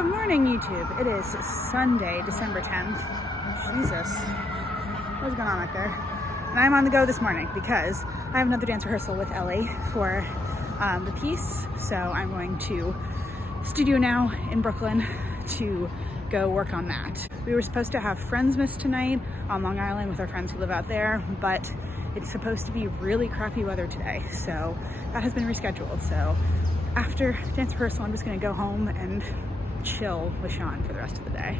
Good morning, YouTube. It is Sunday, December 10th. Jesus. What's going on right there? And I'm on the go this morning because I have another dance rehearsal with Ellie for the piece. So I'm going to Studio Now in Brooklyn to go work on that. We were supposed to have Friendsmas tonight on Long Island with our friends who live out there, but it's supposed to be really crappy weather today. So that has been rescheduled. So after dance rehearsal, I'm just gonna go home and chill with Sean for the rest of the day.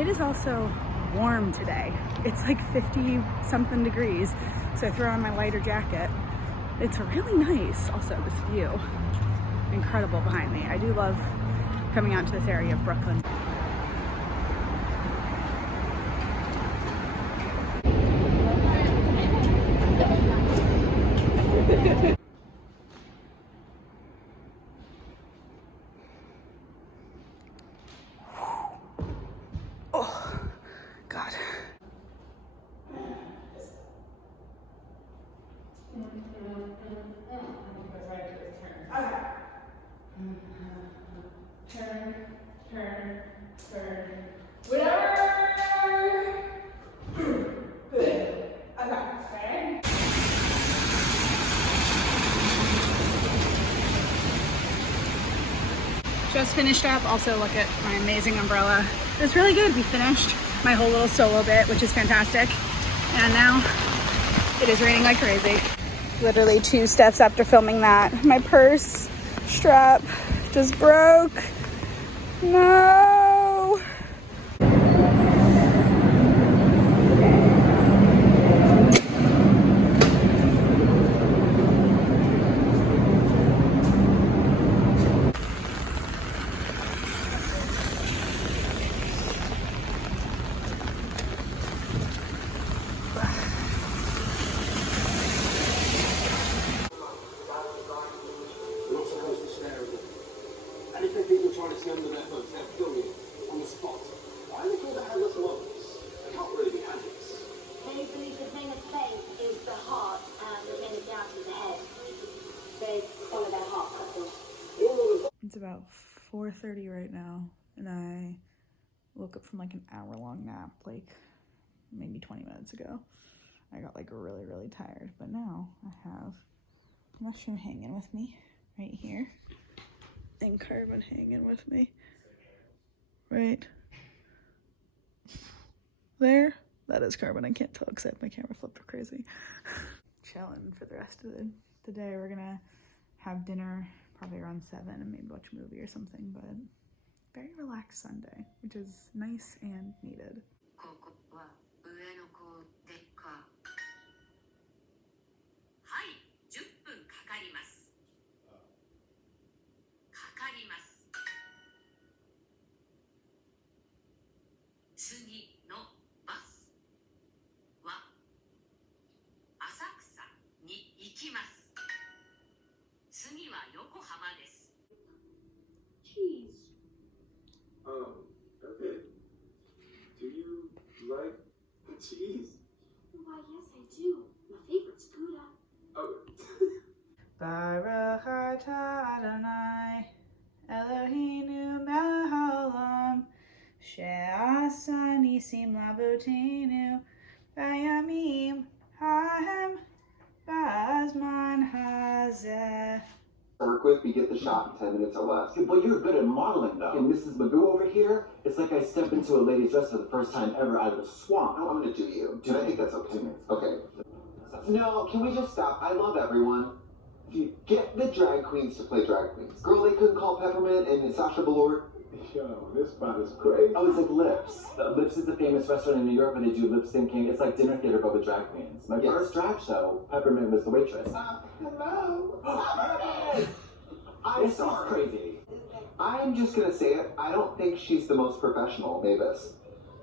It is also warm today. It's like 50 something degrees. So I throw on my lighter jacket. It's really nice. Also, this view, incredible behind me. I do love coming out to this area of Brooklyn. Oh, God. Turn. Whatever. Good. Okay. Just finished up. Also, look at my amazing umbrella. It was really good. We finished my whole little solo bit, which is fantastic. And now it is raining like crazy. Literally 2 steps after filming that, my purse strap just broke. No. It's about 4:30 right now, and I woke up from like an hour-long nap, like maybe 20 minutes ago. I got like really tired, but now I have Mushroom hanging with me right here, and Carbon hanging with me right there. That is Carbon. I can't tell because I have my camera flipped crazy. Chilling for the rest of the day. We're gonna have dinner probably around 7 and maybe watch a movie or something, but very relaxed Sunday, which is nice and needed. Cheese. Okay. Do you like cheese? Why, yes, I do. My favorite's Gouda. Oh. Baruch atah Adonai Eloheinu melech haolam she'asa nisim lavotenu bayamim hahem ba'azman hazeh. Work with, we get the shot in 10 minutes or less. But you're good at modeling, though. And Mrs. Magoo over here, it's like I step into a lady's dress for the first time ever out of the swamp. No, I'm gonna do you. Do I think that's okay? 2 minutes. Okay. No, can we just stop? I love everyone. Get the drag queens to play drag queens. Girl, they couldn't call Peppermint and Sasha Velour. Yo, this spot is crazy. Oh, it's like Lips. Lips is a famous restaurant in New York where they do lip syncing. It's like dinner theater but with drag queens. My first drag show, Peppermint was the waitress. Hello. Peppermint! I'm sorry. Crazy. I'm just gonna say it. I don't think she's the most professional, Mavis.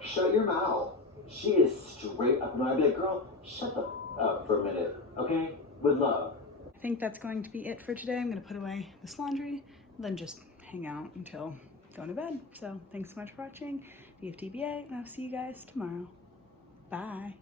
Shut your mouth. She is straight up. And I'd be like, girl, shut the up for a minute, okay? With love. I think that's going to be it for today. I'm gonna put away this laundry and then just hang out until going to bed. So thanks so much for watching. BFTBA, and I'll see you guys tomorrow. Bye.